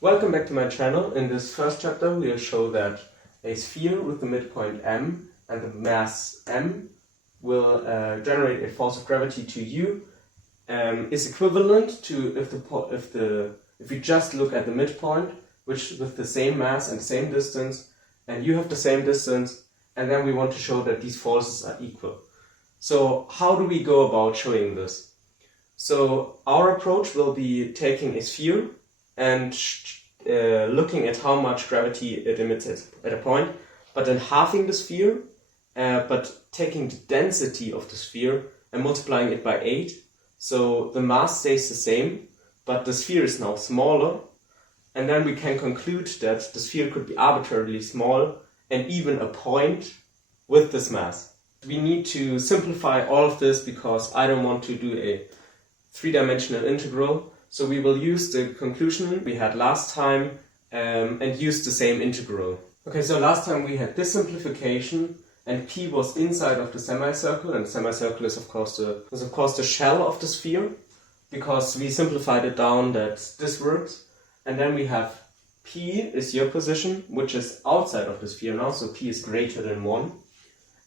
Welcome back to my channel. In this first chapter we'll show that a sphere with the midpoint m and the mass m will generate a force of gravity to u is equivalent to if we just look at the midpoint, which with the same mass and same distance, and you have the same distance, and then we want to show that these forces are equal. So how do we go about showing this? So our approach will be taking a sphere and looking at how much gravity it emits at a point, but then halving the sphere, but taking the density of the sphere and multiplying it by 8. So the mass stays the same, but the sphere is now smaller, and then we can conclude that the sphere could be arbitrarily small and even a point with this mass. We need to simplify all of this because I don't want to do a three-dimensional integral. So we will use the conclusion we had last time and use the same integral. Okay, so last time we had this simplification and P was inside of the semicircle, and the semicircle is of course the shell of the sphere, because we simplified it down that this works. And then we have P is your position, which is outside of the sphere now, so P is greater than 1.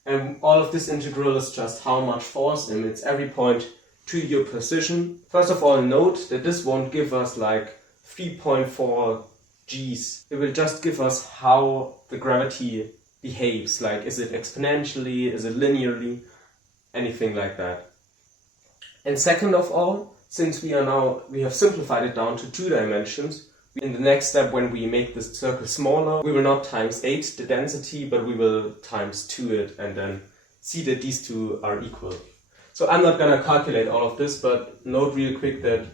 And all of this integral is just how much force emits every point to your position. First of all, note that this won't give us like 3.4 Gs. It will just give us how the gravity behaves. Like, is it exponentially, is it linearly, anything like that. And second of all, since we have simplified it down to 2 dimensions, in the next step when we make this circle smaller, we will not times 8 the density, but we will times 2 it and then see that these two are equal. So I'm not gonna calculate all of this, but note real quick that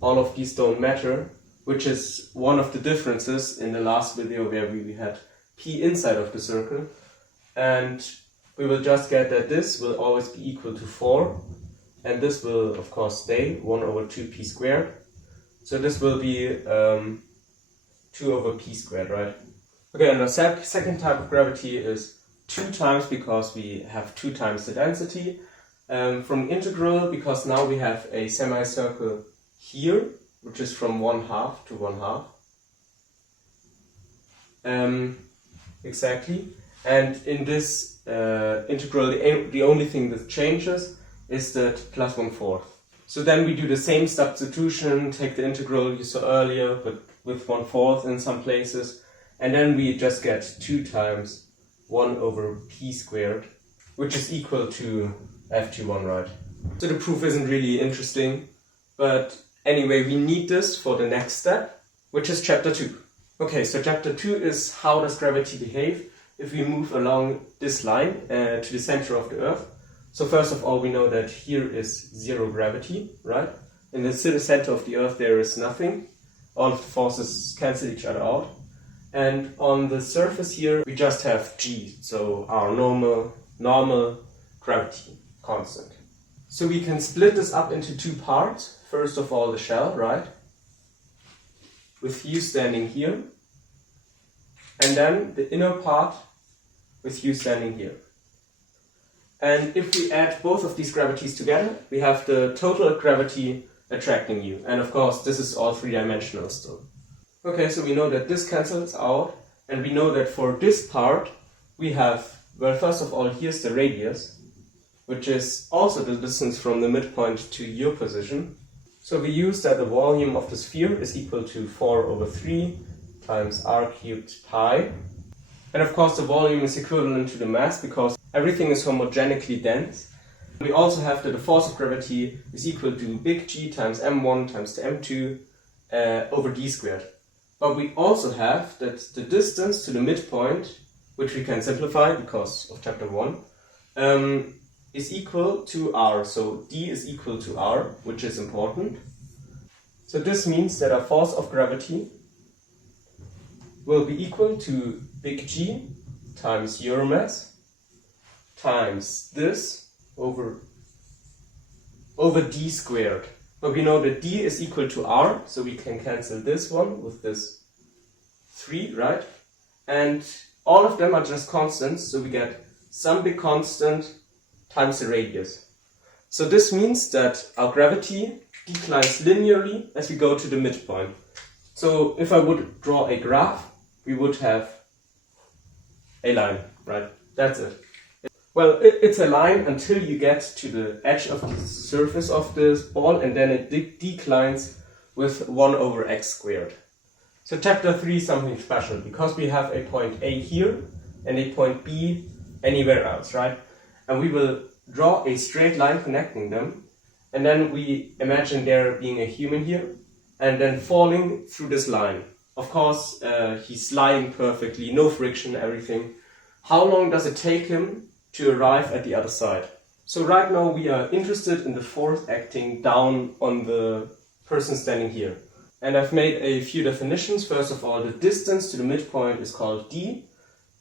all of these don't matter, which is one of the differences in the last video where we had P inside of the circle. And we will just get that this will always be equal to 4. And this will, of course, stay 1 over 2p squared. So this will be 2 over p squared, right? Okay, and the second type of gravity is 2 times, because we have 2 times the density. From integral, because now we have a semicircle here, which is from 1/2 to 1/2. Exactly. And in this integral, the only thing that changes is that plus 1/4. So then we do the same substitution, take the integral you saw earlier, but with 1/4 in some places, and then we just get 2 times 1 over p squared, which is equal to FG1, right? So the proof isn't really interesting, but anyway, we need this for the next step, which is chapter 2. Okay, so chapter 2 is how does gravity behave if we move along this line to the center of the Earth. So first of all, we know that here is 0 gravity, right? In the center of the Earth there is nothing. All of the forces cancel each other out. And on the surface here we just have G, so our normal gravity constant. So we can split this up into 2 parts. First of all, the shell, right? With you standing here. And then the inner part with you standing here. And if we add both of these gravities together, we have the total gravity attracting you. And of course, this is all 3-dimensional still. Okay, so we know that this cancels out. And we know that for this part, we have, well, first of all, here's the radius, which is also the distance from the midpoint to your position. So we use that the volume of the sphere is equal to 4 over 3 times r cubed pi. And of course the volume is equivalent to the mass because everything is homogenically dense. We also have that the force of gravity is equal to big G times m1 times the m2 over d squared. But we also have that the distance to the midpoint, which we can simplify because of chapter 1, is equal to r. So d is equal to r, which is important. So this means that our force of gravity will be equal to big G times your mass times this over d squared. But we know that d is equal to r, so we can cancel this one with this 3, right? And all of them are just constants, so we get some big constant times the radius. So this means that our gravity declines linearly as we go to the midpoint. So if I would draw a graph, we would have a line, right? That's it. Well, it's a line until you get to the edge of the surface of this ball, and then it declines with 1 over x squared. So chapter 3 is something special, because we have a point A here and a point B anywhere else, right? And we will draw a straight line connecting them, and then we imagine there being a human here, and then falling through this line. Of course, he's sliding perfectly, no friction, everything. How long does it take him to arrive at the other side? So right now we are interested in the force acting down on the person standing here. And I've made a few definitions. First of all, the distance to the midpoint is called d.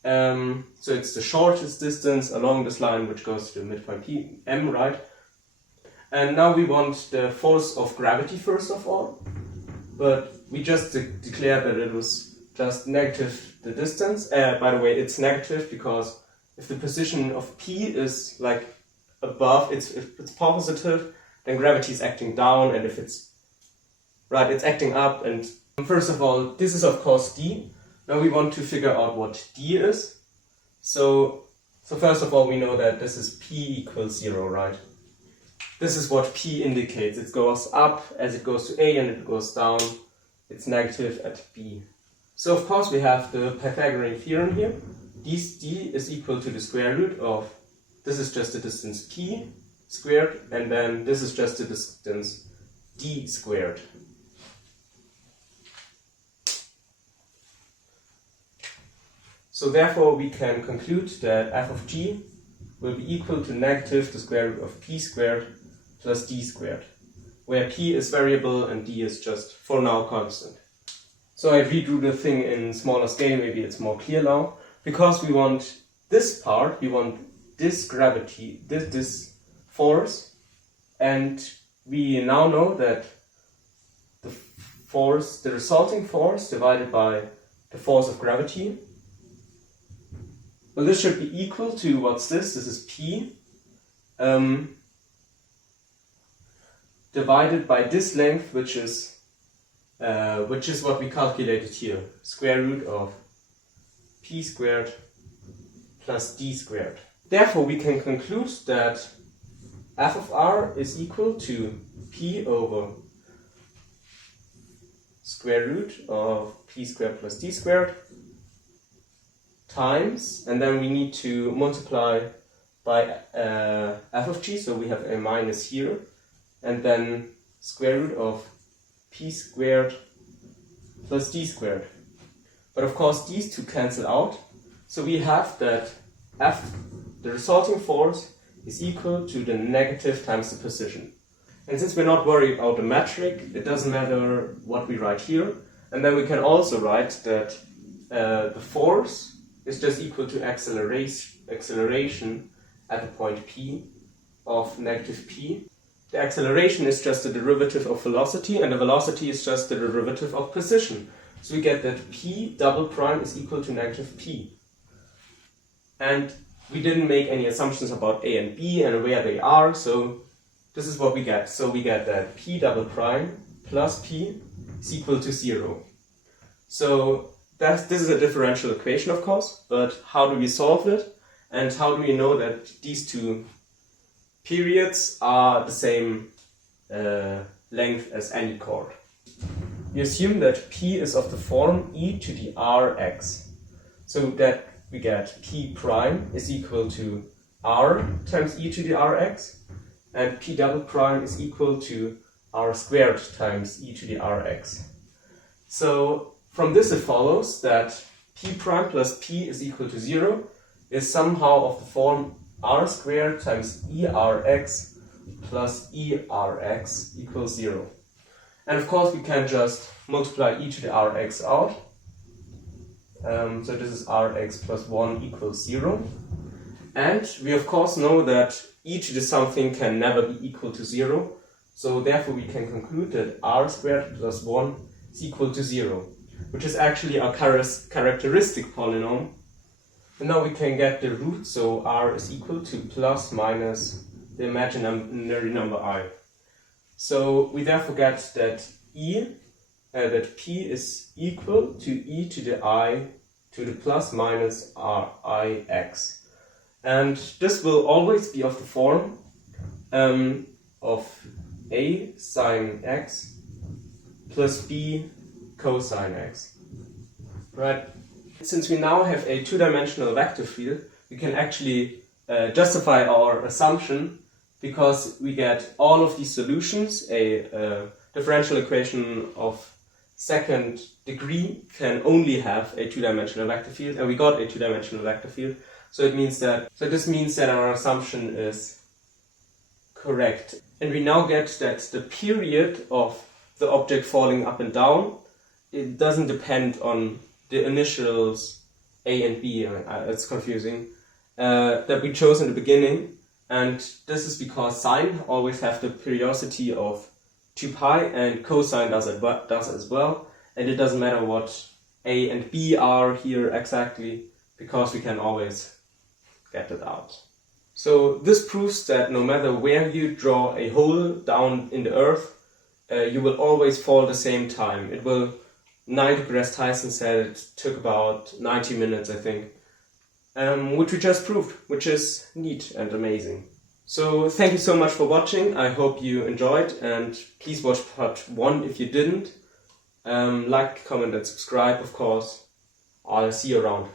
So it's the shortest distance along this line which goes to the midpoint m, right? And now we want the force of gravity first of all. But we just declared that it was just negative the distance. By the way, it's negative because if the position of P is like above, if it's positive, then gravity is acting down, and if it's right, it's acting up. And first of all, this is of course D. Now we want to figure out what D is. So first of all, we know that this is P equals 0, right? This is what P indicates. It goes up as it goes to A, and it goes down. It's negative at B. So of course we have the Pythagorean theorem here. D is equal to the square root of, this is just the distance P squared, and then this is just the distance D squared. So therefore we can conclude that f of g will be equal to negative the square root of p squared plus d squared, where p is variable and d is just for now constant. So I redrew the thing in smaller scale, maybe it's more clear now. Because we want this part, we want this gravity, this force, and we now know that the resulting force divided by the force of gravity, well, this should be equal to, what's this? This is P, divided by this length, which is what we calculated here, square root of P squared plus D squared. Therefore, we can conclude that f of r is equal to P over square root of P squared plus D squared times, and then we need to multiply by f of g, so we have a minus here, and then square root of P squared plus D squared. But of course these two cancel out, so we have that the resulting force is equal to the negative times the position. And since we're not worried about the metric, it doesn't matter what we write here. And then we can also write that the force is just equal to acceleration at the point P of negative P. The acceleration is just the derivative of velocity, and the velocity is just the derivative of position. So we get that P double prime is equal to negative P. And we didn't make any assumptions about A and B and where they are, so this is what we get. So we get that P double prime plus P is equal to 0. So this is a differential equation, of course, but how do we solve it? And how do we know that these two periods are the same length as any chord? We assume that P is of the form e to the rx, so that we get P prime is equal to r times e to the rx, and P double prime is equal to r squared times e to the rx. So from this it follows that P prime plus P is equal to 0 is somehow of the form r squared times erx plus erx equals 0. And of course we can just multiply e to the rx out. So this is rx plus 1 equals 0. And we of course know that e to the something can never be equal to 0. So therefore we can conclude that r squared plus 1 is equal to 0, which is actually our characteristic polynomial. And now we can get the root, so r is equal to plus minus the imaginary number I. So we therefore get that e that P is equal to e to the I to the plus minus Rix. And this will always be of the form of A sine x plus B cosine x. Right? Since we now have a two-dimensional vector field, we can actually justify our assumption, because we get all of these solutions. A differential equation of second degree can only have a two-dimensional vector field, and we got a two-dimensional vector field. So this means that our assumption is correct. And we now get that the period of the object falling up and down, it doesn't depend on the initials A and B, it's confusing, that we chose in the beginning. And this is because sine always have the periodicity of 2 pi, and cosine does as well. And it doesn't matter what A and B are here exactly, because we can always get it out. So this proves that no matter where you draw a hole down in the earth, you will always fall at the same time. It will, Neil deGrasse Tyson said it took about 90 minutes, I think, which we just proved, which is neat and amazing. So thank you so much for watching. I hope you enjoyed, and please watch part 1 if you didn't. Like, comment and subscribe, of course. I'll see you around.